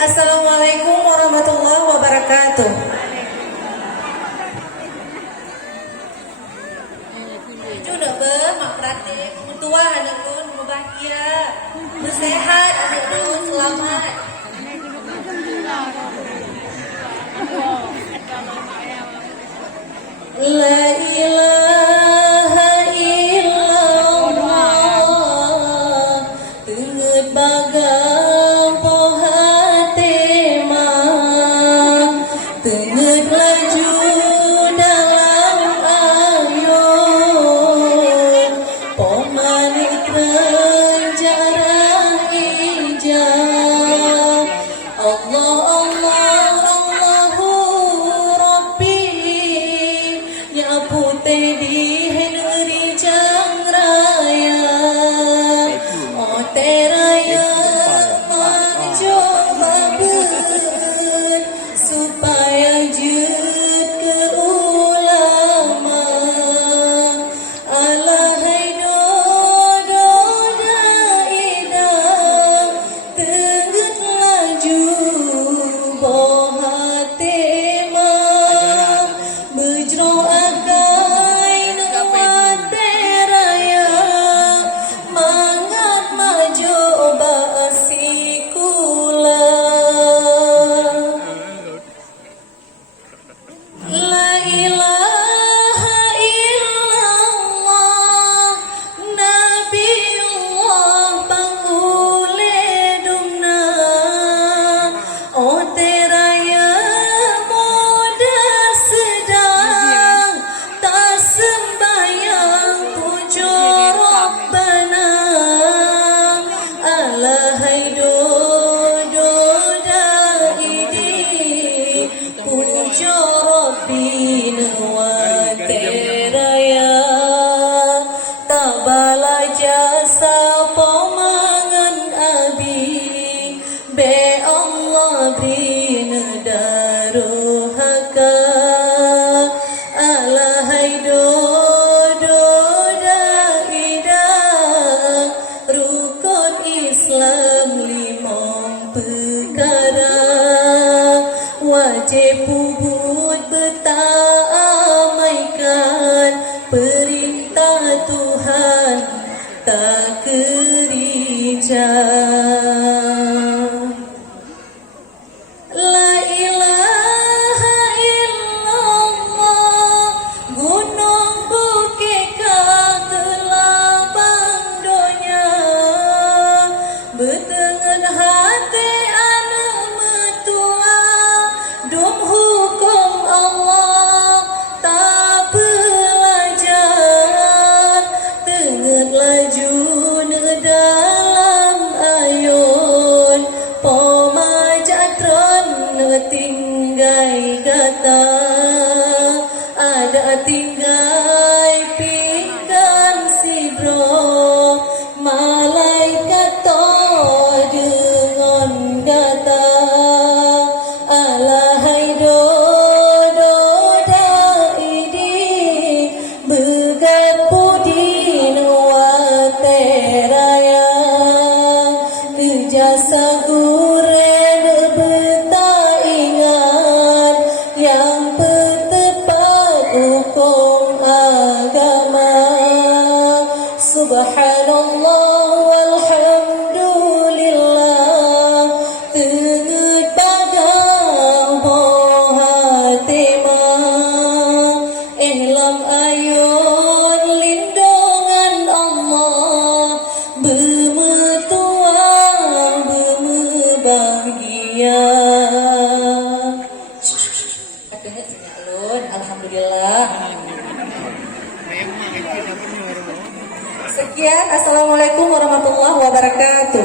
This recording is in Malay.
Assalamualaikum warahmatullahi wabarakatuh. Sudah mak pratik, tua anak kun, bahagia, bersehat anak kun, selamat. La ilaha illallah, tenget bagang pohate mah, tenget laju dalam ayun, pomanik renjarah hijau. Allah Allah Allahu Rabbi, ya putih di negeri Jangraya, oh teraya mencoba ber supaya jut ke ulama. Alahai dodo daidah tenget laju bohate mah, bejro agai nuwate raya, mangat majo basikula. La ilaha illallah, Nabiullah pangule dumna, oh teraya muda sedang, tak sembayang pujo Rabbana. Alahai dodo daidi, pujo Rabbina wa teraya, tabala jasa pomangan abi, be Allah bina daruhaka. Alahai dodo daidah, rukun Islam limong perkara, wajib puput bertamaikan perintah Tuhan tak kerja. La ilaha illallah, gunung bukit kegelabang donya, bertengen hati anak metua, dom hukum Allah tak belajar, tenget laju ne dalam ayun, pomajatron ne tinggai kata, ada tinggai pinggan sidro, malaikat to dengan kata. Alahai dodo daidi, begat pudi nuwa teraya, jasa guren bertaingan, yang bertepat hukum agama. Subhanallah walhamdulillah, tenget bagang bohate mah, ihlam ayun lindungan Allah, bemetuang bemebahagia. Dengar sini alun, alhamdulillah. Sekian, assalamualaikum warahmatullahi wabarakatuh.